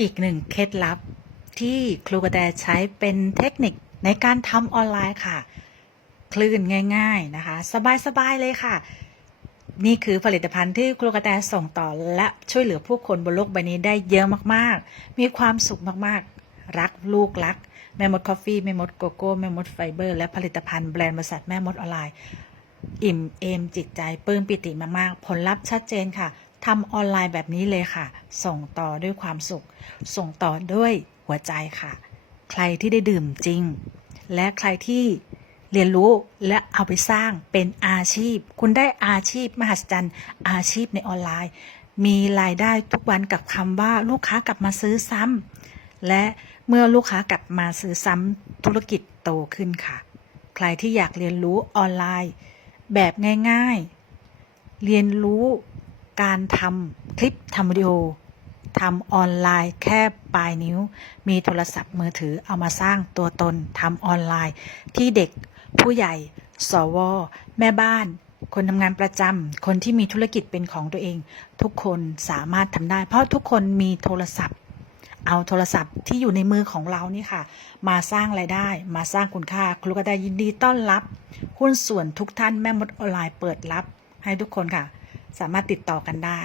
อีกหนึ่งเคล็ดลับที่ครูกระแตใช้เป็นเทคนิคในการทำออนไลน์ค่ะ คลื่นง่าย ๆนะคะ สบาย ๆ เลยค่ะ นี่คือผลิตภัณฑ์ที่ครูกระแตส่งต่อและช่วยเหลือผู้คนบนโลกใบนี้ได้เยอะมากๆ มีความสุขมากๆ รักลูกรัก แม่มดคอฟฟี่แม่มดโกโก้แม่มดไฟเบอร์ และผลิตภัณฑ์แบรนด์บริษัทแม่มดออนไลน์ อิ่มเอมจิตใจปลื้มปิติมากๆ ผลลัพธ์ชัดเจนค่ะ ทำออนไลน์แบบนี้เลยค่ะ ส่งต่อด้วยความสุข ส่งต่อด้วยหัวใจค่ะ ใครที่ได้ดื่มจริง และใครที่เรียนรู้และเอาไปสร้างเป็นอาชีพ คุณได้อาชีพ มหัศจรรย์ อาชีพในออนไลน์ มีรายได้ทุกวันกับคำว่าลูกค้ากลับมาซื้อซ้ำและเมื่อลูกค้ากลับมาซื้อซ้ำธุรกิจโตขึ้นค่ะ ใครที่อยากเรียนรู้ออนไลน์ แบบง่าย ๆ เรียนรู้ การทำคลิปทำวิดีโอทำออนไลน์แค่ปลายนิ้ว มีโทรศัพท์มือถือเอามาสร้างตัวตนทำออนไลน์ ที่เด็กผู้ใหญ่ สว แม่บ้าน คนทำงานประจำคนที่มีธุรกิจเป็นของตัวเอง ทุกคนสามารถทำได้ เพราะทุกคนมีโทรศัพท์ เอาโทรศัพท์ที่อยู่ในมือของเรานี่ค่ะ มาสร้างรายได้ มาสร้างคุณค่าครูกระได้ยินดีต้อนรับ หุ้นส่วนทุกท่านแม่มดออนไลน์เปิดรับ ให้ทุกคนค่ะ สามารถติดต่อกันได้